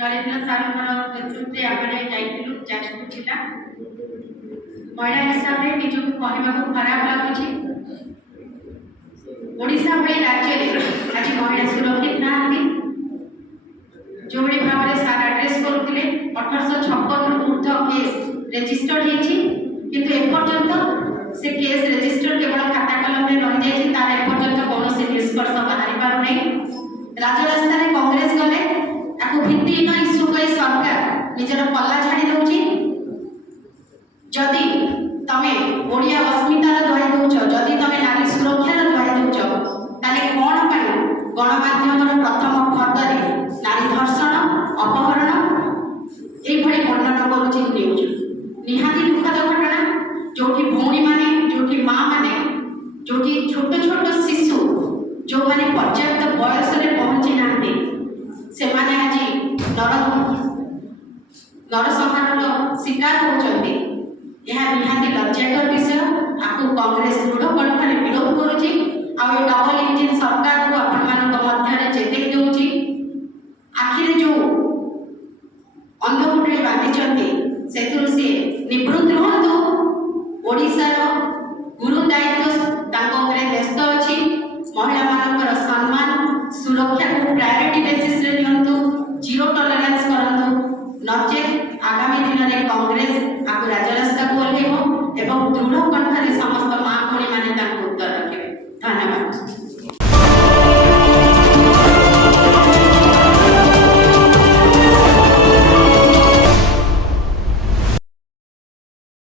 नरेंद्र सार नेतृत्व आम जाजपुर जिला महिला हिसाब से निजक कहवाक खराब लगुच ओडिशा भली राज्य में आज महिला सुरक्षित नहांती जो भाव में सार आड्रेस करुले 1856 ऊर्ध केस रेजिस्टर्ड किंतु एपर्यंत से केस रेजिस्टर्ड केवल खाता कलम में रही जाए तार एपर्यंत कौन निष्कर्ष बाहरी पार नहीं राजरास्ता कांग्रेस गले भित्तिहीन इश्यू कही सरकार निजर पल्ला झाड़ी दौची जदि तमे ओडिया अस्मितार दुहाई दौच जदि तमे नारी सुरक्षार दुहाई दौच ताले कौन पाई गणमाध्यमर प्रथम फर्दरे नारी धर्षण अपहरण यही वर्णन करुच्ची न्यूज निहाती दुखद घटना जो भौणी माने जो माँ माने जो छोट छोट शिशु जो माने पर्याप्त बयस पहुंची ना से माने आज नरसंहार शिकार होती निहाती लज्जाकर विषय आपको कांग्रेस दृढ़ कंठे विरोध करुच्ची डबल इंजिन सरकार को आपण चेताई दूची आखिरे जो अंधपुटली बांधी से निवृत्त रुहतु ओडिशार गुरु दायित्व न्यस्त अच्छी महिला मान सम्मान सुरक्षा